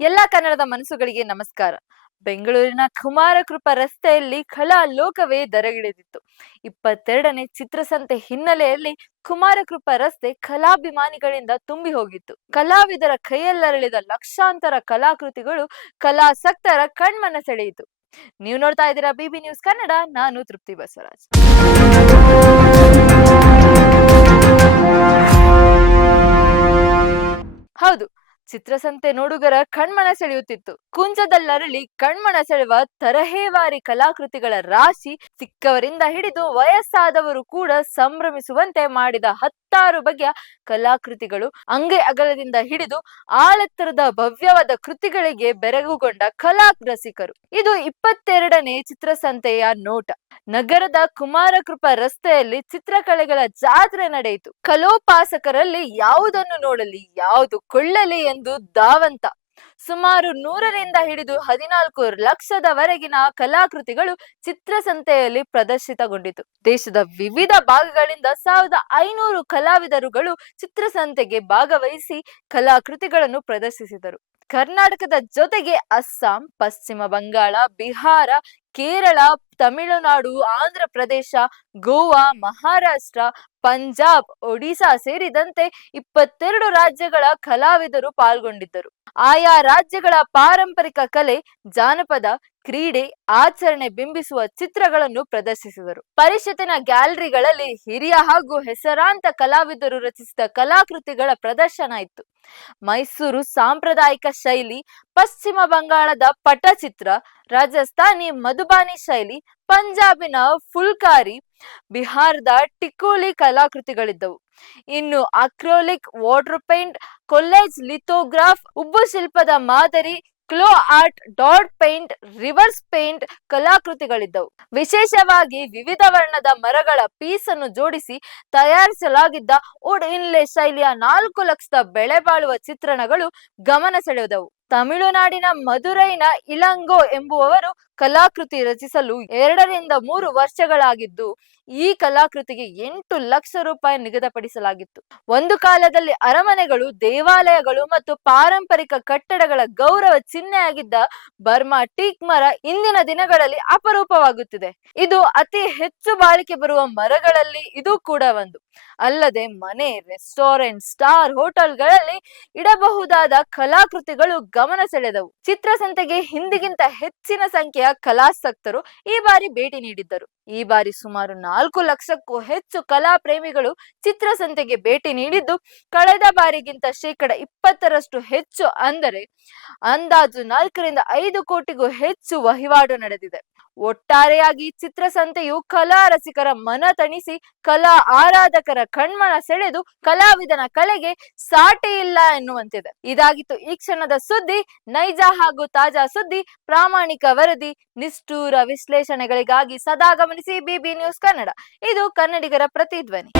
ಎಲ್ಲ ಕನ್ನಡದ ಮನಸ್ಸುಗಳಿಗೆ ನಮಸ್ಕಾರ. ಬೆಂಗಳೂರಿನ ಕುಮಾರಕೃಪಾ ರಸ್ತೆಯಲ್ಲಿ ಕಲಾ ಲೋಕವೇ ದರಗಿಳಿದಿತ್ತು. 22ನೇ ಚಿತ್ರಸಂತೆ ಹಿನ್ನೆಲೆಯಲ್ಲಿ ಕುಮಾರಕೃಪಾ ರಸ್ತೆ ಕಲಾಭಿಮಾನಿಗಳಿಂದ ತುಂಬಿ ಹೋಗಿತ್ತು. ಕಲಾವಿದರ ಕೈಯಲ್ಲರಳಿದ ಲಕ್ಷಾಂತರ ಕಲಾಕೃತಿಗಳು ಕಲಾಸಕ್ತರ ಕಣ್ಮನ ಸೆಳೆಯಿತು. ನೀವು ನೋಡ್ತಾ ಇದ್ದೀರಾ ಬಿಬಿ ನ್ಯೂಸ್ ಕನ್ನಡ. ನಾನು ತೃಪ್ತಿ ಬಸವರಾಜ್. ಹೌದು, ಚಿತ್ರಸಂತೆ ನೋಡುಗರ ಕಣ್ಮನ ಸೆಳೆಯುತ್ತಿತ್ತು. ಕುಂಚದಲ್ಲರಳಿ ಕಣ್ಮನ ಸೆಳೆಯುವ ತರಹೇವಾರಿ ಕಲಾಕೃತಿಗಳ ರಾಶಿ ಚಿಕ್ಕವರಿಂದ ಹಿಡಿದು ವಯಸ್ಸಾದವರು ಕೂಡ ಸಂಭ್ರಮಿಸುವಂತೆ ಮಾಡಿದ ಹತ್ತಾರು ಬಗೆಯ ಕಲಾಕೃತಿಗಳು, ಅಂಗೈ ಅಗಲದಿಂದ ಹಿಡಿದು ಆಳೆತ್ತರದ ಭವ್ಯವಾದ ಕೃತಿಗಳಿಗೆ ಬೆರಗುಗೊಂಡ ಕಲಾ ರಸಿಕರು. ಇದು 22ನೇ ಚಿತ್ರಸಂತೆಯ ನೋಟ. ನಗರದ ಕುಮಾರಕೃಪಾ ರಸ್ತೆಯಲ್ಲಿ ಚಿತ್ರಕಲೆಗಳ ಜಾತ್ರೆ ನಡೆಯಿತು. ಕಲೋಪಾಸಕರಲ್ಲಿ ಯಾವುದನ್ನು ನೋಡಲಿ, ಯಾವುದು ಕೊಳ್ಳಲಿ ಎಂದು ಧಾವಂತ. ಸುಮಾರು 100ರಿಂದ ಹಿಡಿದು 14 ಲಕ್ಷದವರೆಗಿನ ಕಲಾಕೃತಿಗಳು ಚಿತ್ರಸಂತೆಯಲ್ಲಿ ಪ್ರದರ್ಶಿತಗೊಂಡಿತು. ದೇಶದ ವಿವಿಧ ಭಾಗಗಳಿಂದ 1500 ಕಲಾವಿದರುಗಳು ಚಿತ್ರಸಂತೆಗೆ ಭಾಗವಹಿಸಿ ಕಲಾಕೃತಿಗಳನ್ನು ಪ್ರದರ್ಶಿಸಿದರು. ಕರ್ನಾಟಕದ ಜೊತೆಗೆ ಅಸ್ಸಾಂ, ಪಶ್ಚಿಮ ಬಂಗಾಳ, ಬಿಹಾರ, ಕೇರಳ, ತಮಿಳುನಾಡು, ಆಂಧ್ರ ಪ್ರದೇಶ, ಗೋವಾ, ಮಹಾರಾಷ್ಟ್ರ, ಪಂಜಾಬ್, ಒಡಿಶಾ ಸೇರಿದಂತೆ 22 ರಾಜ್ಯಗಳ ಕಲಾವಿದರು ಪಾಲ್ಗೊಂಡಿದ್ದರು. ಆಯಾ ರಾಜ್ಯಗಳ ಪಾರಂಪರಿಕ ಕಲೆ, ಜಾನಪದ, ಕ್ರೀಡೆ, ಆಚರಣೆ ಬಿಂಬಿಸುವ ಚಿತ್ರಗಳನ್ನು ಪ್ರದರ್ಶಿಸಿದರು. ಪರಿಷತ್ತಿನ ಗ್ಯಾಲರಿಗಳಲ್ಲಿ ಹಿರಿಯ ಹಾಗೂ ಹೆಸರಾಂತ ಕಲಾವಿದರು ರಚಿಸಿದ ಕಲಾಕೃತಿಗಳ ಪ್ರದರ್ಶನ ಇತ್ತು. ಮೈಸೂರು ಸಾಂಪ್ರದಾಯಿಕ ಶೈಲಿ, ಪಶ್ಚಿಮ ಬಂಗಾಳದ ಪಟಚಿತ್ರ, ರಾಜಸ್ಥಾನಿ ಮಧುಬಾನಿ ಶೈಲಿ, ಪಂಜಾಬಿನ ಫುಲ್ಕಾರಿ, ಬಿಹಾರದ ಟಿಕೋಲಿ ಕಲಾಕೃತಿಗಳಿದ್ದವು. ಇನ್ನು ಅಕ್ರೋಲಿಕ್, ವಾಟರ್ ಪೇಂಟ್, ಕೊಲ್ಲೇಜ್ ಲಿಥೋಗ್ರಾಫ್, ಉಬ್ಬು ಶಿಲ್ಪದ ಮಾದರಿ, ಕ್ಲೋ art, dot paint, reverse paint ಕಲಾಕೃತಿಗಳಿದ್ದವು. ವಿಶೇಷವಾಗಿ ವಿವಿಧ ವರ್ಣದ ಮರಗಳ ಪೀಸನ್ನು ಜೋಡಿಸಿ ತಯಾರಿಸಲಾಗಿದ್ದ ವುಡ್ ಇನ್ಲೇ ಶೈಲಿಯ 4 ಲಕ್ಷದ ಬೆಳೆ ಬಾಳುವ ಚಿತ್ರಣಗಳು ಗಮನ ಸೆಳೆದವು. ತಮಿಳುನಾಡಿನ ಮದುರೈನ ಇಳಂಗೋ ಎಂಬುವವರು ಕಲಾಕೃತಿ ರಚಿಸಲು 2ರಿಂದ 3 ವರ್ಷಗಳಾಗಿದ್ದು, ಈ ಕಲಾಕೃತಿಗೆ 8 ಲಕ್ಷ ರೂಪಾಯಿ ನಿಗದಿಪಡಿಸಲಾಗಿತ್ತು. ಒಂದು ಕಾಲದಲ್ಲಿ ಅರಮನೆಗಳು, ದೇವಾಲಯಗಳು ಮತ್ತು ಪಾರಂಪರಿಕ ಕಟ್ಟಡಗಳ ಗೌರವ ಚಿಹ್ನೆಯಾಗಿದ್ದ ಬರ್ಮಾ ಟೀಕ್ ಮರ ಇಂದಿನ ದಿನಗಳಲ್ಲಿ ಅಪರೂಪವಾಗುತ್ತಿದೆ. ಇದು ಅತಿ ಹೆಚ್ಚು ಬಾಳಿಕೆ ಬರುವ ಮರಗಳಲ್ಲಿ ಇದು ಕೂಡ ಒಂದು. ಅಲ್ಲದೆ ಮನೆ, ರೆಸ್ಟೋರೆಂಟ್, ಸ್ಟಾರ್ ಹೋಟೆಲ್ಗಳಲ್ಲಿ ಇಡಬಹುದಾದ ಕಲಾಕೃತಿಗಳು ಗಮನ ಸೆಳೆದವು. ಚಿತ್ರಸಂತೆಗೆ ಹಿಂದಿಗಿಂತ ಹೆಚ್ಚಿನ ಸಂಖ್ಯೆಯ ಕಲಾಸಕ್ತರು ಈ ಬಾರಿ ಭೇಟಿ ನೀಡಿದ್ದರು. ಈ ಬಾರಿ ಸುಮಾರು 4 ಲಕ್ಷಕ್ಕೂ ಹೆಚ್ಚು ಕಲಾ ಪ್ರೇಮಿಗಳು ಚಿತ್ರಸಂತೆಗೆ ಭೇಟಿ ನೀಡಿದ್ದು, ಕಳೆದ ಬಾರಿಗಿಂತ 20% ಹೆಚ್ಚು, ಅಂದರೆ ಅಂದಾಜು 4ರಿಂದ 5 ಕೋಟಿಗೂ ಹೆಚ್ಚು ವಹಿವಾಟು ನಡೆದಿದೆ. ಒಟ್ಟಾರೆಯಾಗಿ ಚಿತ್ರಸಂತೆಯು ಕಲಾ ರಸಿಕರ ಮನ ತಣಿಸಿ, ಕಲಾ ಆರಾಧಕರ ಕಣ್ಮನ ಸೆಳೆದು, ಕಲಾವಿದನ ಕಲೆಗೆ ಸಾಟಿ ಇಲ್ಲ ಎನ್ನುವಂತಿದೆ. ಇದಾಗಿತ್ತು ಈ ಕ್ಷಣದ ಸುದ್ದಿ. ನೈಜ ಹಾಗೂ ತಾಜಾ ಸುದ್ದಿ, ಪ್ರಾಮಾಣಿಕ ವರದಿ, ನಿಷ್ಠೂರ ವಿಶ್ಲೇಷಣೆಗಳಿಗಾಗಿ ಸದಾ ಗಮನಿಸಿ ಬಿಬಿ ನ್ಯೂಸ್ ಕನ್ನಡ. ಇದು ಕನ್ನಡಿಗರ ಪ್ರತಿಧ್ವನಿ.